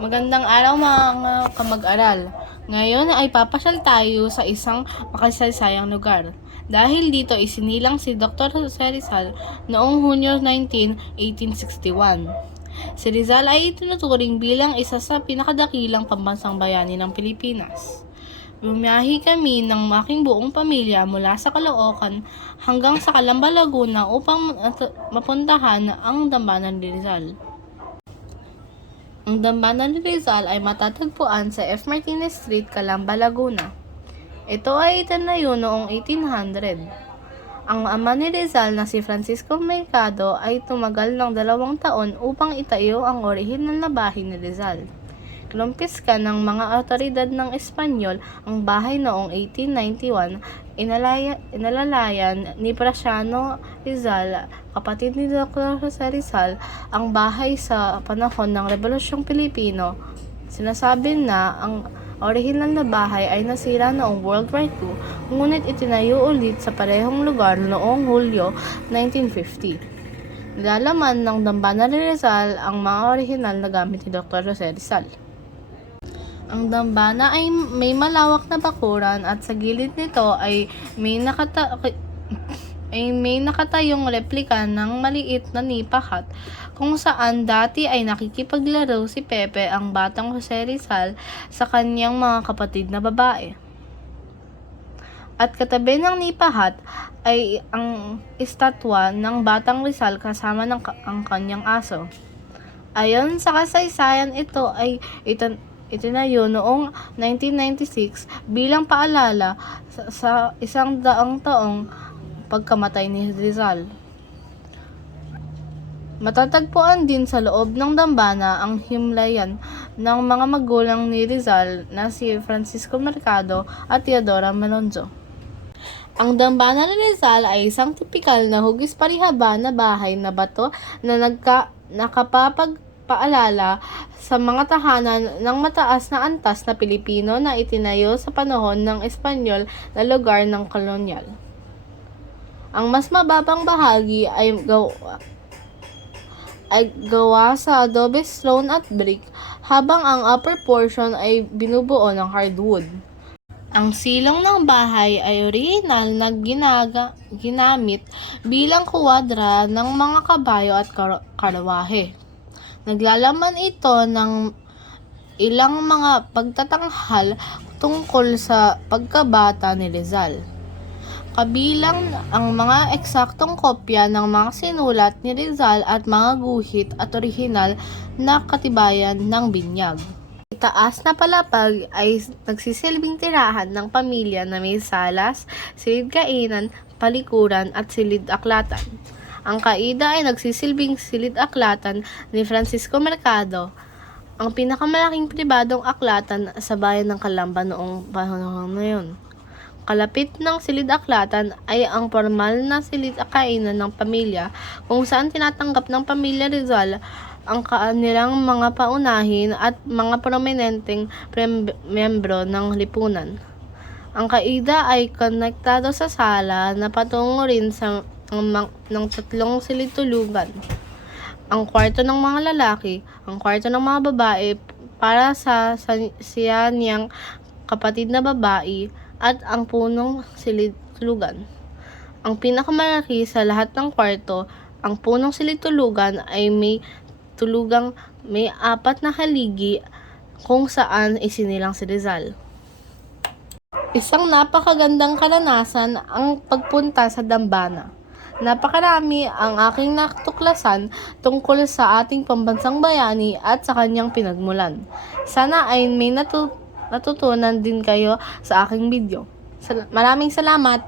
Magandang araw mga kamag-aral. Ngayon ay papasyal tayo sa isang makasaysayang lugar. Dahil dito isinilang si Dr. Jose Rizal noong Hunyo 19, 1861. Si Rizal ay itinuturing bilang isa sa pinakadakilang pambansang bayani ng Pilipinas. Bumiyahe kami ng aking buong pamilya mula sa Caloocan hanggang sa Calamba, Laguna upang mapuntahan ang dambana ni Rizal. Ang dambana ni Rizal ay matatagpuan sa F. Martinez Street, Calamba, Laguna. Ito ay itinayo noong 1800. Ang ama ni Rizal na si Francisco Mercado ay tumagal ng 2 taon upang itayo ang orihinal na bahay ni Rizal. Kinumpiska ng mga awtoridad ng Espanyol ang bahay noong 1891. Inalalayan ni Prasiano Rizal, kapatid ni Dr. Jose Rizal, ang bahay sa panahon ng Rebolusyong Pilipino. Sinasabi na ang orihinal na bahay ay nasira noong World War II, ngunit itinayo ulit sa parehong lugar noong Hulyo 1950. Nilalaman ng dambana ni Rizal ang mga orihinal na gamit ni Dr. Jose Rizal. Ang dambana ay may malawak na bakuran at sa gilid nito ay may nakatayong replika ng maliit na nipahat kung saan dati ay nakikipaglaro si Pepe, ang batang Jose Rizal, sa kanyang mga kapatid na babae. At katabi ng nipahat ay ang estatwa ng batang Rizal kasama ng ang kanyang aso. Ayon sa kasaysayan, ito ay itinayo noong 1996 bilang paalala sa 100 taong pagkamatay ni Rizal. Matatagpuan din sa loob ng dambana ang himlayan ng mga magulang ni Rizal na si Francisco Mercado at Teodora Malonzo. Ang dambana ni Rizal ay isang tipikal na hugis parihaba na bahay na bato na nakapapagpaalala sa mga tahanan ng mataas na antas na Pilipino na itinayo sa panahon ng Espanyol na lugar ng kolonyal. Ang mas mababang bahagi ay gawa sa adobe stone at brick, habang ang upper portion ay binubuo ng hardwood. Ang silong ng bahay ay orihinal na ginamit bilang kuwadra ng mga kabayo at karawahe. Naglalaman ito ng ilang mga pagtatanghal tungkol sa pagkabata ni Rizal, kabilang ang mga eksaktong kopya ng mga sinulat ni Rizal at mga guhit at orihinal na katibayan ng binyag. Itaas na palapag ay nagsisilbing tirahan ng pamilya na may salas, silid kainan, palikuran at silid aklatan. Ang kaida ay nagsisilbing silid-aklatan ni Francisco Mercado, ang pinakamalaking pribadong aklatan sa bayan ng Calamba noong panahon na yun. Kalapit ng silid-aklatan ay ang formal na silid-kainan ng pamilya, kung saan tinatanggap ng pamilya Rizal ang kanilang mga paunahin at mga prominenteng miyembro ng lipunan. Ang kaida ay konektado sa sala na patungo rin sa ng 3 silid-tulugan. Ang kwarto ng mga lalaki, ang kwarto ng mga babae para sa siya niyang kapatid na babae, at ang punong silid-tulugan. Ang pinakamalaki sa lahat ng kwarto, ang punong silid-tulugan, ay may tulugang may 4 na haligi kung saan isinilang si Rizal. Isang napakagandang karanasan ang pagpunta sa dambana. Napakarami ang aking natuklasan tungkol sa ating pambansang bayani at sa kanyang pinagmulan. Sana ay may natutunan din kayo sa aking video. Maraming salamat!